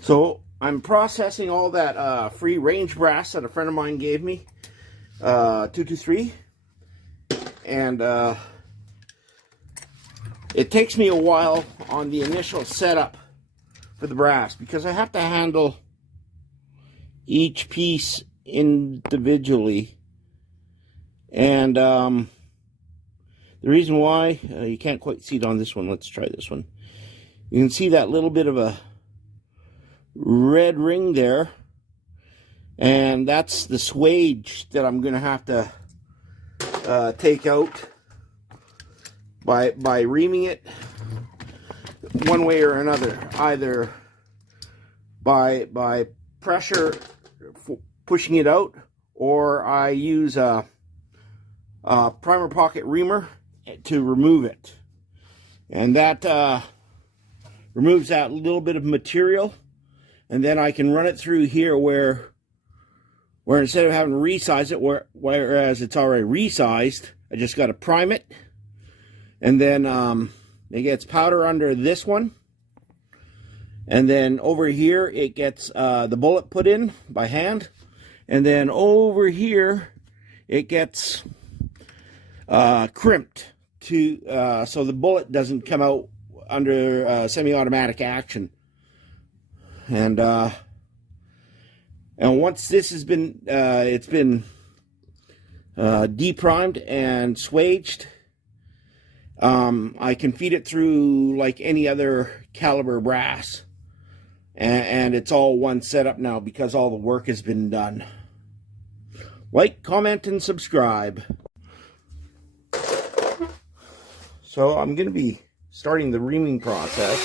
So I'm processing all that free range brass that a friend of mine gave me, 223, and it takes me a while on the initial setup for the brass because I have to handle each piece individually, and the reason why, you can't quite see it on this one. Let's try this one. You can see that little bit of a red ring there, and that's the swage that I'm gonna have to take out by reaming it one way or another, either by pressure pushing it out, or I use a primer pocket reamer to remove it, and that removes that little bit of material. And then I can run it through here where instead of having to resize it, whereas it's already resized, I just got to prime it. And then it gets powder under this one. And then over here, it gets the bullet put in by hand. And then over here, it gets crimped to so the bullet doesn't come out under semi-automatic action. And once this has been, it's been deprimed and swaged, I can feed it through like any other caliber brass, and it's all one setup now because all the work has been done. Like, comment, and subscribe. So I'm going to be starting the reaming process.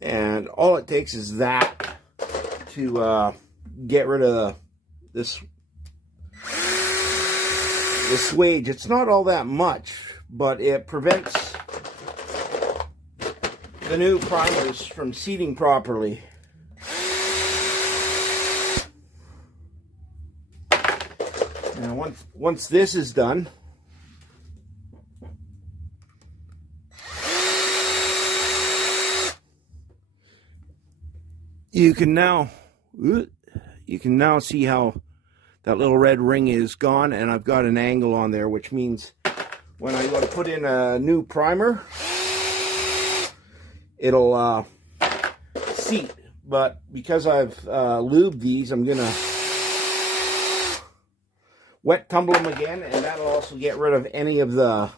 And all it takes is that to get rid of this swage. It's not all that much, but it prevents the new primers from seating properly. And once this is done, you can now see how that little red ring is gone, and I've got an angle on there, which means when I go to put in a new primer, it'll seat. But because I've lubed these, I'm gonna wet tumble them again, and that'll also get rid of any of the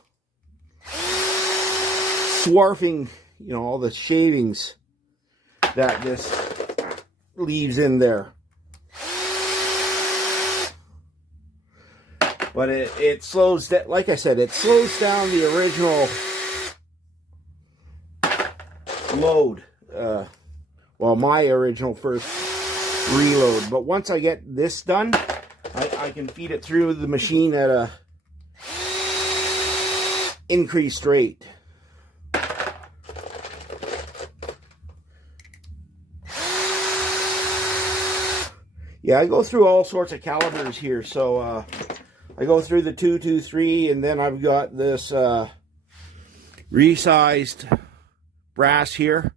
swarfing, all the shavings that this leaves in there. But it slows that, like I said, it slows down the original load. Well, my original first reload. But once I get this done, I can feed it through the machine at a increased rate. Yeah, I go through all sorts of calibers here. So I go through the 223, and then I've got this resized brass here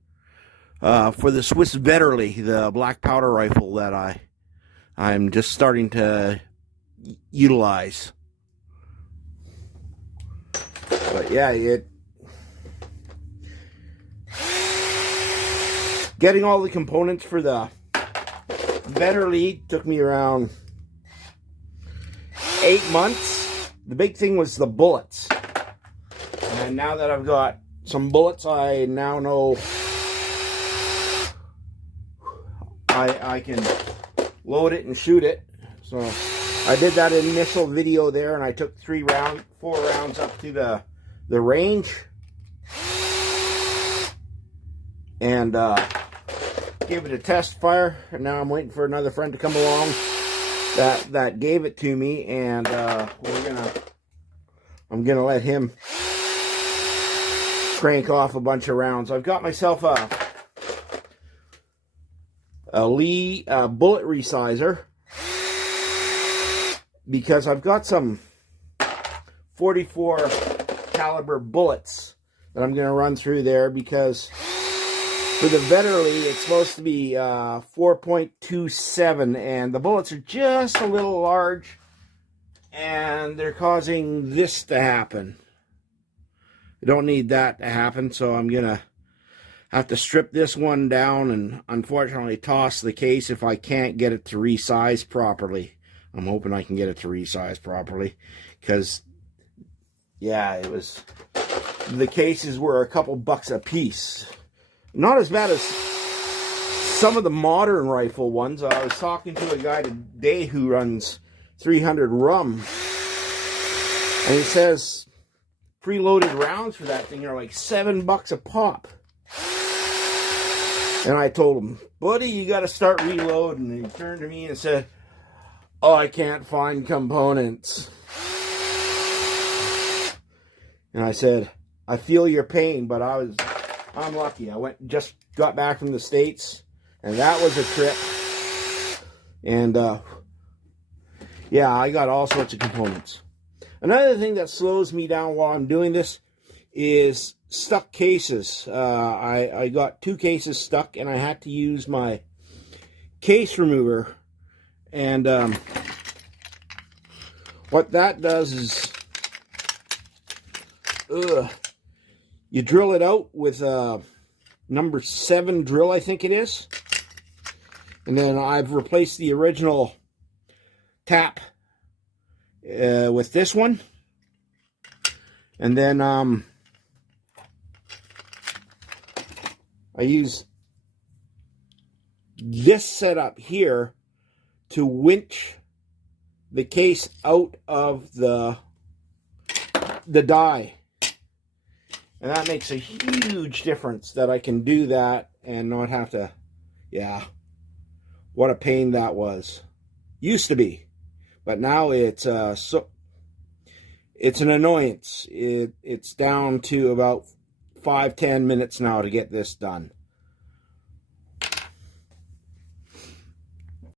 for the Swiss Vetterli, the black powder rifle that I'm just starting to utilize. But yeah, getting all the components for the Vetterli took me around 8 months. The big thing was the bullets. And now that I've got some bullets, I now know I can load it and shoot it. So I did that initial video there, and I took 4 rounds up to the range. And gave it a test fire, and now I'm waiting for another friend to come along that gave it to me, and I'm gonna let him crank off a bunch of rounds. I've got myself a Lee bullet resizer because I've got some .44 caliber bullets that I'm going to run through there, because for the Vetterli, it's supposed to be 4.27, and the bullets are just a little large, and they're causing this to happen. I don't need that to happen, so I'm going to have to strip this one down and unfortunately toss the case if I can't get it to resize properly. I'm hoping I can get it to resize properly, because, yeah, the cases were a couple bucks a piece. Not as bad as some of the modern rifle ones. I was talking to a guy today who runs 300 rum, and he says preloaded rounds for that thing are like $7 a pop. And I told him, buddy, you got to start reloading. And he turned to me and said, oh, I can't find components. And I said, I feel your pain, but I'm lucky. I just got back from the States, and that was a trip. And yeah, I got all sorts of components. Another thing that slows me down while I'm doing this is stuck cases. I got 2 cases stuck, and I had to use my case remover. And what that does is, you drill it out with a number 7 drill, I think it is. And then I've replaced the original tap with this one. And then I use this setup here to winch the case out of the die. And that makes a huge difference, that I can do that and not have to, yeah, what a pain that was. Used to be. But now it's it's an annoyance. It's down to about 5-10 minutes now to get this done.